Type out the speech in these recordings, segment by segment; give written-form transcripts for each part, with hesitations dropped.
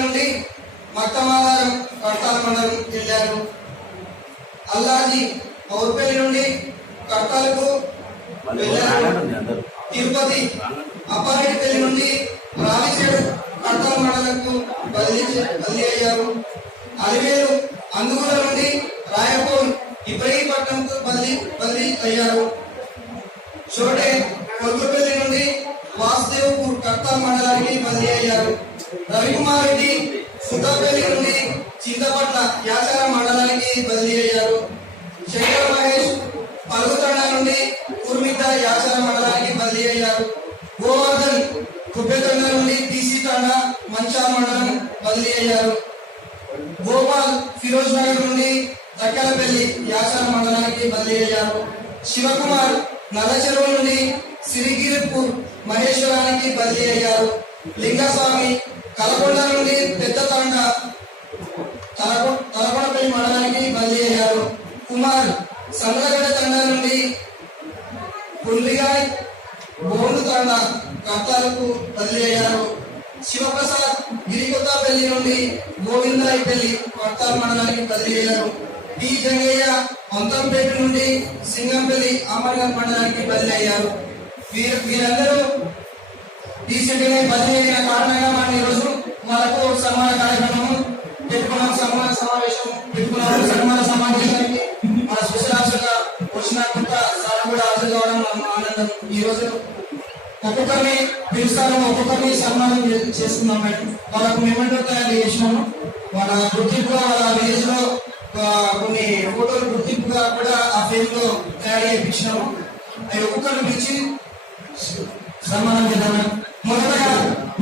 నుండి మత్తమాదారం కట్టాల మండలం వెళ్ళారు. అల్లాజీ పౌర్పల్లి నుండి కట్టాలకు వెళ్ళారు. తిరుపతి అప్పారెడ్డిపల్లి నుండి రావిచేడు కట్టాల మండలకు బదిలీ అయ్యారు. అలివేలు అందుగుల నుండి రాయపూర్ ఇబ్రహీంపట్నంకు బదిలీ అయ్యారు. చోటే కొల్కపల్లి నుండి వాసుదేవ్పూర్ కట్టాల మండలానికి బదిలీ అయ్యారు. రవికుమార్ రెడ్డి సుద్దపల్లి నుండి చింతపట్ల యాచార మండలానికి బదిలీ అయ్యారు. శంకర్ మహేష్ పలుగుతండ నుండి కుర్మిత యాచార మండలానికి బదిలీ అయ్యారు. గోవర్ధన్ కుబ్బెతండ నుండి టీసీ తండ మంచాల మండలం బదిలీ అయ్యారు. గోపాల్ ఫిరోజ్ నగర్ నుండి దక్కలపల్లి యాచార మండలానికి బదిలీ అయ్యారు. శివకుమార్ నల్లచెరువు నుండి సిరిగిరిపూర్ మహేశ్వరానికి బదిలీ అయ్యారు. లింగస్వామి కలకొండ నుండి పెద్ద తండ తలకొండపల్లి మండలానికి బదిలీ అయ్యారు. కుమార్ సంద్రగడ్డ తండ నుండి పుల్లిగాయ్ బోర్డు తండ కట్టాలకు బదిలీ అయ్యారు. శివప్రసాద్ గిరికొత్తపల్లి నుండి గోవిందాయిపల్లి కట్టాల మండలానికి బదిలీ అయ్యారు. టి జంగయ్య అంతంపేట నుండి సింగంపల్లి అమర్గఢ్ మండలానికి బదిలీ అయ్యారు. వీరందరూ రీసెంట్గా బదిలీ అయిన కారణంగా మనం ఈరోజు మనకు సన్మాన కార్యక్రమం పెట్టుకున్నాం, సన్మాన సమావేశం పెట్టుకున్నాము. సన్మాన సమావేశానికి మన స్పెషల్ ఆఫీసర్గా వచ్చిన కొత్త సార్ కూడా హాజరు కావడం ఆనందం. ఈరోజు ఒక్కొక్కరిని పిలుస్తాము, ఒక్కొక్కరిని సన్మానం చేస్తున్నాం. వాళ్ళకు మేమంటూ తయారు చేసినాము. వాళ్ళ గుర్తింపుగా వాళ్ళ విలేజ్ లో కొన్ని ఫోటోలు గుర్తింపుగా కూడా ఆ ఫేమ్ లో తయారు చేయించినాము. అవి ఒక్కొక్కరిని పిలిచి సన్మానం చేద్దాము. మొదటగా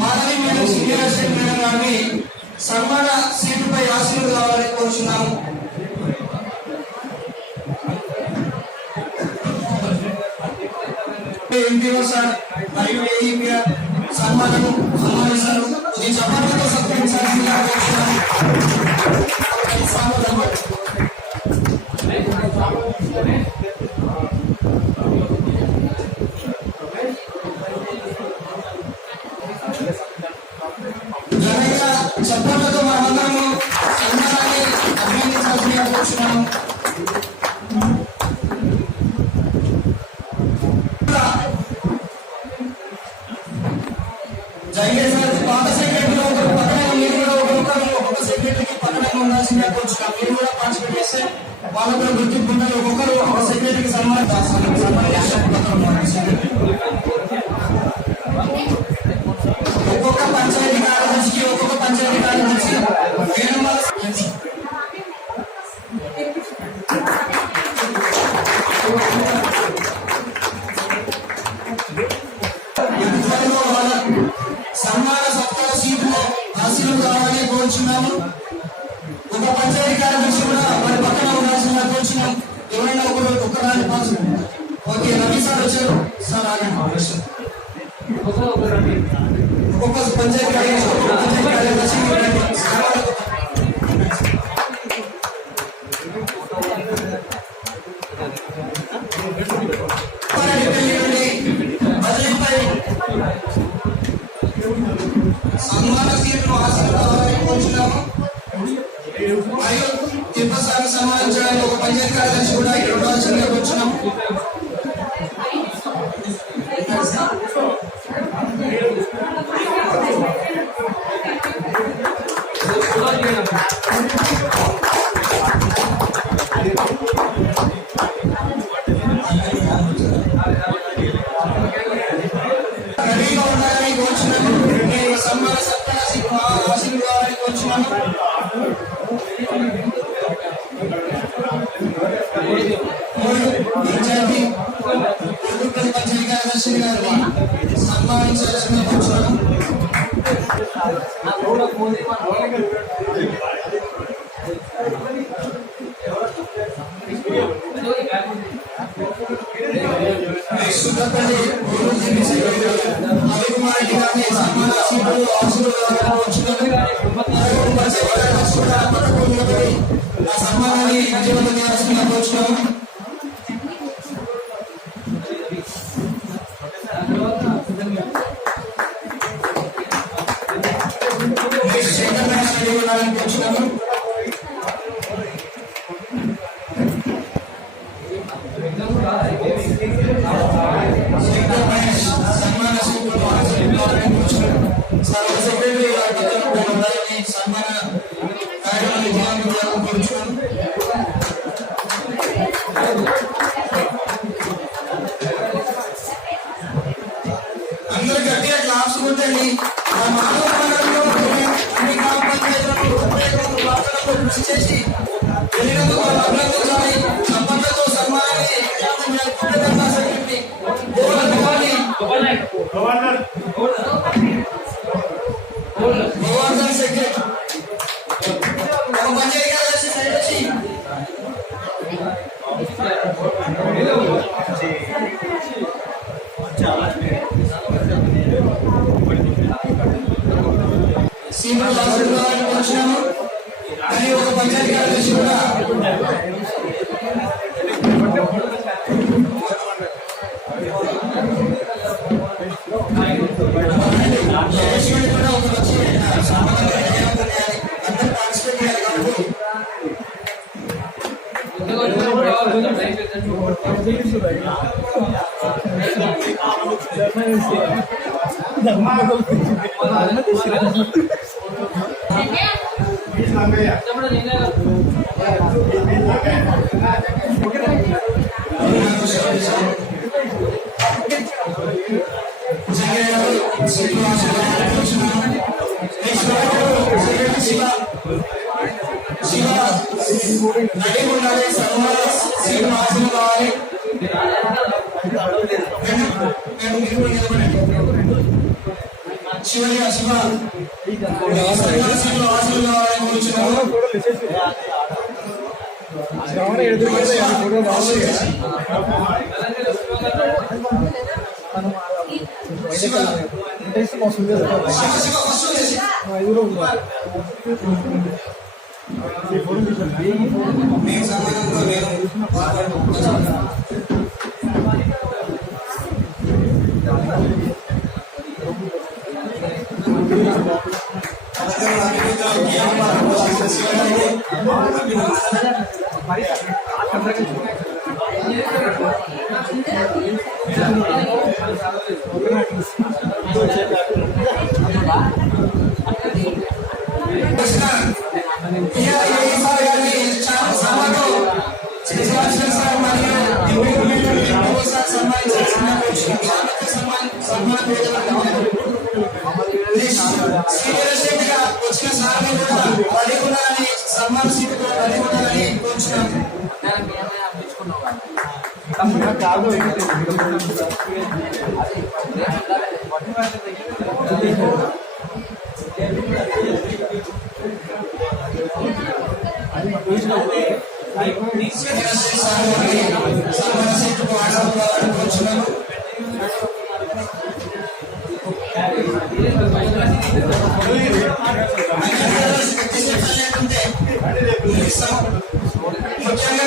Madhavi madam senior assistant madam గారిని సన్మాన సీటుపై ఆశీర్వాదం కావాలని కోరుచున్నాము. ఎంపీఓ సార్ మరియు ఏఈపీ సన్మానాలు సమావేశాలు ఈ చపాతీతో సత్కరించాల్సిందిగా చప్పట్లతో మనమందరము సన్మానాన్ని అభినందించాల్సిందిగా కోరుచున్నాము. పాత సెక్రటరీలో ఒకరు పక్కన మీరు కూడా ఒక్కొక్క సెక్రటరీకి పక్కన ఉండాల్సిందిగా కోరుచున్నాం. మీరు కూడా పార్టిసిపేట్ చేస్తే వాళ్ళ కూడా గుర్తింపు ఉంటుంది. ఒక్కొక్కరు ఒక సెక్రటరీకి సన్మానం ఒక్కొక్క పంచాయతీ కార్యదర్శికి ఒక్కొక్క పంచాయతీ కార్యదర్శి సన్మాన సత్కార సీట్లో ఆశీర్వాదం కావాలని కోరుచున్నాము. ఒక పంచాయతీ కార్యదర్శి కూడా వారి పక్కన ఉండాల్సిందిగా కోరుచున్నాం. ఎవరైనా ఒకరాని పాస్. ఓకే, రవి సార్ వచ్చారు. సార్ ఆగండి. ఒక్కొక్క పంచాయతీ కార్యదర్శి సన్మాన సీట్ను ఆశీర్వాదాలని కోరుచున్నాము. మరియు తిరుపతి సన్మానించడానికి ఒక పంచాయతీ కార్యదర్శి కూడా ఇక్కడ ఉండాల్సిందిగా కోరుచున్నాము. రెడీగా ఉండాలని కోరుచున్నాము. సన్మాన సత్కార సీట్ను ఆశీర్వాదాలని కోరుచున్నాము. పంచాయతీ కార్యదర్శి గారిని సన్మానించాల్సిందిగా కోరుచున్నాము. సుద్దపల్లి రవికుమార్ రెడ్డి గారిని సన్మాన సీట్లు ఆశీర్వాదాలను ఆ సన్మానాన్ని విజయవంతం చేయాల్సిందిగా కోరుచున్నాము. శంకర్ రావాలని కోరుచున్నాను. అందరూ గట్టిగా క్లాస్ కొట్టండి. అన్ని గ్రామ పంచాయతీలకు కృషి చేసి వెళ్ళినందుకు అభినందించాలి. సంపన్నతో సన్మానాన్ని గోవర్ధన్ సెక్రటరీ పంచాయతీ కార్యదర్శి సైడ్ వచ్చి వచ్చినాము. అని ఒక పంచాయతీ కార్యదర్శి కూడా ఒక వచ్చి అందరూ పార్టిసిపేట్ చేయాలి కాబట్టి శివయ్య శివ ఆశలు కావాలని కూర్చున్నాము. వచ్చిన సార్ పడికున్నారని సన్మాన సీటు పడికున్నారని కోరుచున్నాను. సన్మాన సీటు కోరుచున్నాను. ముఖ్యంగా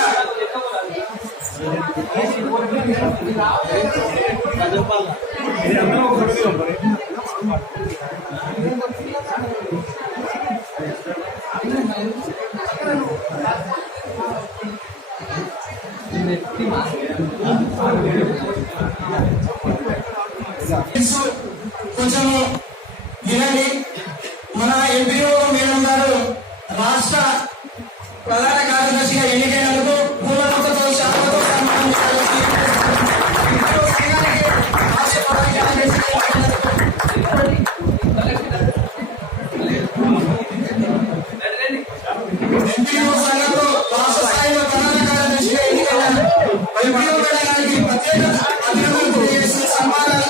కొంచెం వినండి. మన ఎంపీఓ మేడం గారు రాష్ట్ర ప్రధాన కార్యదర్శిగా ఎన్నికైనందుకు పూలతో శాఖతో ఎంపీఓ సంఘంలో రాష్ట్ర స్థాయిలో ప్రధాన కార్యదర్శిగా ఎన్నికైన ఎంపీఓ గారికి ప్రత్యేక అభినందనలు తెలియజేస్తూ సన్మానాన్ని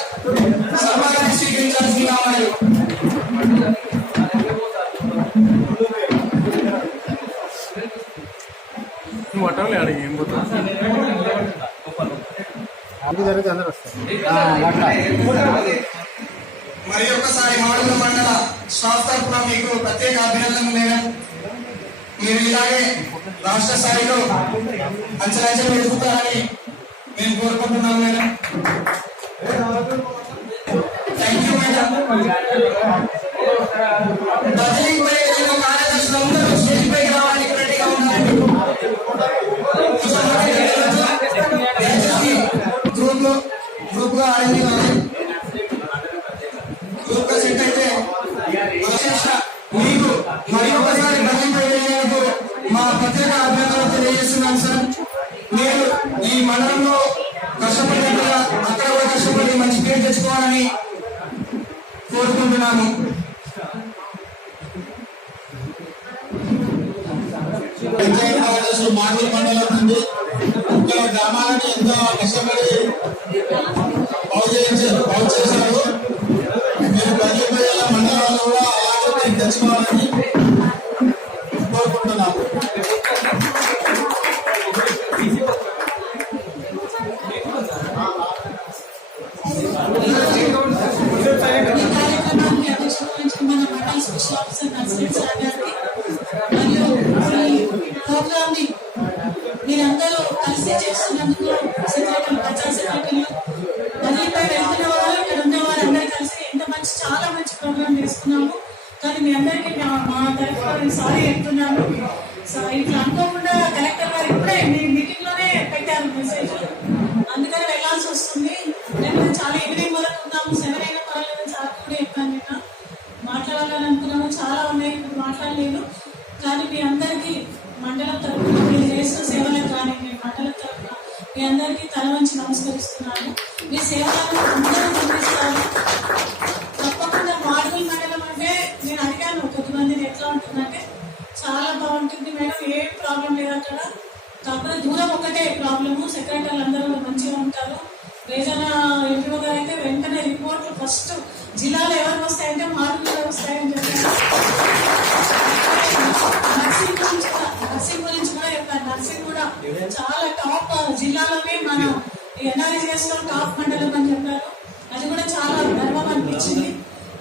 స్వీకరించాల్సిందిగా ఉన్నాయి. మరి ఒక్కసారి మాడుగుల మండల స్టాఫ్ తరఫున మీకు ప్రత్యేక అభినందనలు మేడం. మీరు ఇలాగే రాష్ట్ర స్థాయిలో అంచనాలు ఎదుగుతారని మేము కోరుకుంటున్నాం మేడం. Thank you madam. బదిలీకి పోయే కార్యదర్శులు అందరూ స్టేజ్ పైకి రావడానికి రెడీగా ఉన్నారండి. గ్రూప్ గా ఆడింది గ్రూప్ గా సెట్ అయితే మీకు మరి ఒకసారి బదిలీ మా ప్రత్యేక అభినందనలు తెలియజేస్తున్నాం సార్. మీరు ఈ మండలంలో కష్టపడినట్టుగా అక్కడ కూడా కష్టపడి మంచి పేరు తెచ్చుకోవాలని కోరుకుంటున్నాము. మాటల మండలం నుండి ఇక్కడ గ్రామాలను ఎంతో కష్టపడి బాగు చేశారు. మీరు బదిలీపోయే మండలంలో కూడా అలాగే తెచ్చుకోవాలని కోరుకుంటున్నాము. మన mandal special officer nursing sir గారికి మరియు ప్రోగ్రామ్ ని మీరందరూ కలిసి చేస్తున్నందుకు సెక్రటరీ పంచాయత్ సెక్రటరీలు బదిలీపై వెళ్తున్న వారు ఇక్కడ ఉన్న వారు అందరూ కలిసి ఎంత మంచి చాలా మంచి ప్రోగ్రామ్ చేసుకున్నాము. కానీ మీ అందరికీ మా తరఫున సారీ చెప్తున్నాను. ఇట్లా అనుకోకుండా కలెక్టర్ గారు ఇప్పుడే మీటింగ్ లోనే పెట్టారు మెసేజ్, అందుకని వెళ్ళాల్సి వస్తుంది. లేకపోతే చాలా ఈవినింగ్ వరకు ఉన్నాము, 7 అయినా పర్వాలేదు చాలా కూడా చెప్పాను. నిన్న మాట్లాడాలని అనుకున్నాము, చాలా ఉన్నాయి, ఇప్పుడు మాట్లాడలేదు. కానీ మీ అందరికీ మండలం తరఫున మీరు చేస్తున్న సేవలకు కానీ మీ మండలం తరఫున మీ అందరికీ తల వంచి నమస్కరిస్తున్నాను. మీ సేవలను అందరూ గుర్తిస్తారు. తప్పకుండా మాడుగుల మండలం అంటే నేను అడిగాను కొద్దిమందిని ఎట్లా ఉంటుందంటే చాలా బాగుంటుంది మేడం, ఏం ప్రాబ్లం లేదు అక్కడ, కాకపోతే దూరం ఒకటే ప్రాబ్లము. సెక్రటరీలు అందరూ మంచిగా ఉంటారు. రీజన్ ఎంపీఓ గారు అయితే వెంటనే రిపోర్ట్లు ఫస్ట్ జిల్లాలో ఎవరికి వస్తాయంటే మాడుగులో వస్తాయని చెప్పారు. నర్సింగ్ గురించి కూడా చెప్పారు. నర్సింగ్ కూడా చాలా టాప్ జిల్లాలోనే మన ఎన్ఆర్ఎస్ లో టాప్ మండలం అని చెప్పారు. అది కూడా చాలా గర్వం అనిపించింది.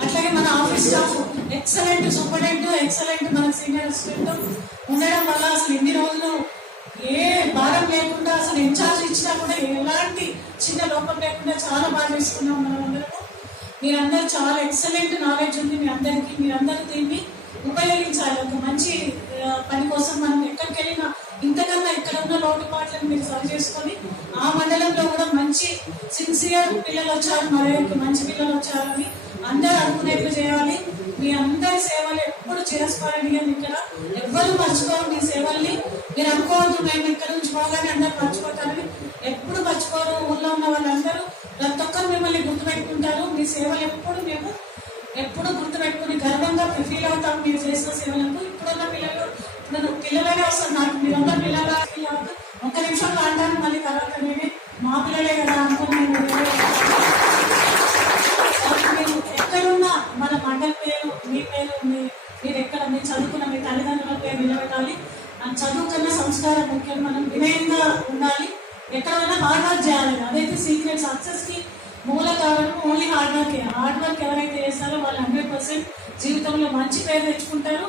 అట్లాగే మన office staff excellent, superintendent excellent, మన సీనియర్ అసిస్టెంట్ ఉండడం వల్ల అసలు ఇన్ని రోజులు ఏ భారం లేకుండా అసలు ఇన్ఛార్జ్ ఇచ్చినా కూడా ఎలాంటి చిన్న లోపం లేకుండా చాలా బాగా చేసుకున్నాం మనం అందరము. మీరందరూ చాలా ఎక్సలెంట్ నాలెడ్జ్ ఉంది మీ అందరికీ. మీరందరూ దీన్ని ఉపయోగించాలి. ఒక మంచి పని కోసం మనం ఎక్కడికి వెళ్ళినా ఇంతకన్నా ఇక్కడ ఉన్న లోటుపాట్లను మీరు సరి చేసుకొని ఆ మండలంలో కూడా మంచి సిన్సియర్ పిల్లలు వచ్చారు, మరొక మంచి పిల్లలు వచ్చారని అందరూ అనుకునేట్లు చేయాలి. మీ అందరి సేవలు ఎప్పుడు చేసుకోవాలని ఇక్కడ ఎవ్వరూ మర్చిపోరు. మీ సేవల్ని మీరు అనుకోవద్దు మేము ఇక్కడ నుంచి పోగానే అందరూ మర్చిపోతారని, ఎప్పుడు మర్చిపోరు. ఊళ్ళో ఉన్న వాళ్ళందరూ ప్రతి ఒక్కరు మిమ్మల్ని గుర్తుపెట్టుకుంటారు. మీ సేవలు ఎప్పుడు మేము ఎప్పుడు గుర్తుపెట్టుకుని గర్వంగా ఫీల్ అవుతాం మీరు చేసిన సేవలకు. ఇప్పుడున్న పిల్లలనే వస్తారు నాకు, మీరందరూ పిల్లలుగా ఫీల్ అవుతారు. ఒక్క నిమిషంలో అంటాను, మళ్ళీ తర్వాత నేనే మా పిల్లలే కదా అనుకుని నేను ఎక్కడున్నా మన మండలి పేరు, మీ పేరు, మీరు ఎక్కడ మీరు చదువుకున్న మీ తల్లిదండ్రుల పేరు నిలబెట్టాలి. చదువు కన్నా సంస్కారం ముఖ్యం. మనం వినయంగా ఉండాలి. ఎక్కడైనా హార్డ్ వర్క్ చేయాలి. అదైతే సీక్రెట్ సక్సెస్ కి మూల కావడం only hard work. Hard work ఎవరైతే చేస్తారో వాళ్ళు 100% జీవితంలో మంచి పేరు తెచ్చుకుంటారు.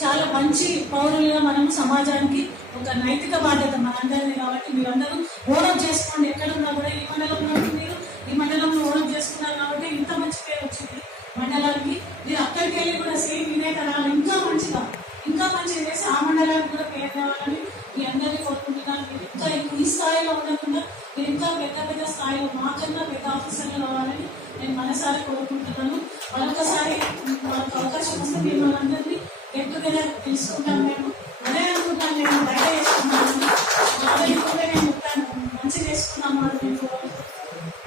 చాలా మంచి పౌరులుగా మనం సమాజానికి ఒక నైతిక బాధ్యత మనందరినీ. కాబట్టి మీరందరూ ఓనప్ చేసుకోండి. ఎక్కడున్నా కూడా ఈ మండలంలో మీరు ఈ మండలంలో ఓనప్ చేసుకున్నారు కాబట్టి ఇంత మంచి పేరు వచ్చింది మండలానికి. మీరు అక్కడికి వెళ్ళి కూడా సేమ్ ఇదే తరాలు ఇంకా మంచిగా చేసి ఆ మండలానికి కూడా పేరు రావాలని మీ అందరినీ కోరుకుంటున్నాను. మీరు ఇంకా ఈ స్థాయిలో ఉండకుండా మీరు ఇంకా పెద్ద స్థాయిలో మాకన్నా పెద్ద ఆఫీసర్లు రావాలని నేను మనసారి కోరుకుంటున్నాను. మరొకసారి మనకు అవకాశం వస్తే మీరు మనందరినీ గెట్ టుగెదర్ తెలుసుకుంటాం. మేము అదే అనుకుంటాను, నేను బయట చేసుకున్నాను నేను చెప్పాను మంచి చేసుకున్నాము అని నేను.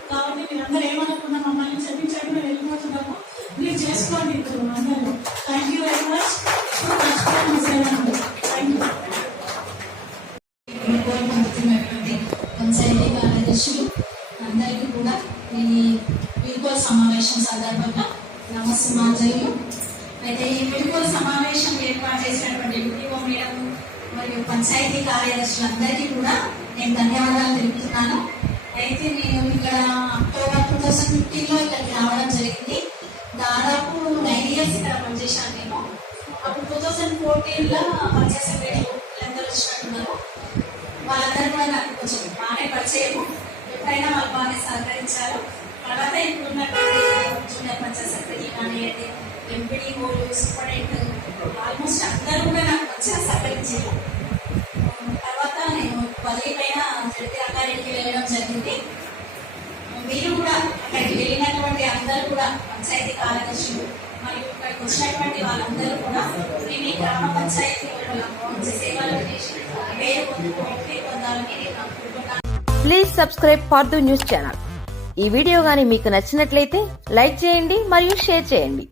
కాబట్టి మీరందరూ ఏమనుకున్నా మమ్మల్ని చెప్పించండి, మేము వెళ్ళిపోతున్నాము. మీరు చేసుకోండి ఇప్పుడు అందరూ. Thank you very much. Panchayati కార్యదర్శులు అందరికీ కూడా ఈ వీడ్కోలు సమావేశం సందర్భంగా నమస్సుమాంజలు. అయితే ఈ వీడ్కోలు సమావేశం ఏర్పాటు చేసినటువంటి ఎంపీఓ మేడం మరియు పంచాయతీ కార్యదర్శులందరికీ కూడా నేను ధన్యవాదాలు తెలుపుతున్నాను. అయితే నేను ఇక్కడ అక్టోబర్ 2015లో ఇక్కడికి రావడం జరిగింది. దాదాపు 9 years ఇక్కడ పనిచేశాను నేను. అప్పుడు 2014లో పనిచేసే వీళ్ళందరూ వచ్చినట్టున్నారు. వాళ్ళందరూ కూడా నాకు కొంచెం బాగానే పరిచయము. ఎప్పుడైనా వాళ్ళు బాగానే సహకరించారు. తర్వాత ఇప్పుడున్నటువంటి జూనియర్ పంచాయత్ సెక్రటరీ కానివ్వండి, ఎంపీడీఓలు, సూపరింటెండెంట్ ఆల్మోస్ట్ అందరూ కూడా నాకు మంచిగా సహకరించారు. తర్వాత నేను పదవి పైన జడ్పీ రంగారెడ్డికి వెళ్ళడం జరిగింది. మీరు కూడా అక్కడికి వెళ్ళినటువంటి అందరూ కూడా పంచాయతీ కార్యదర్శులు మరియు ఇక్కడికి వచ్చినటువంటి వాళ్ళందరూ కూడా మేము ఈ గ్రామ పంచాయతీలో మంచి సేవలు వ్యక్తి పొందాలని నేను అనుకుంటున్నాను. Please subscribe for news channel. ఈ వీడియో గాని మీకు నచ్చినట్లయితే లైక్ చేయండి మరియు షేర్ చేయండి.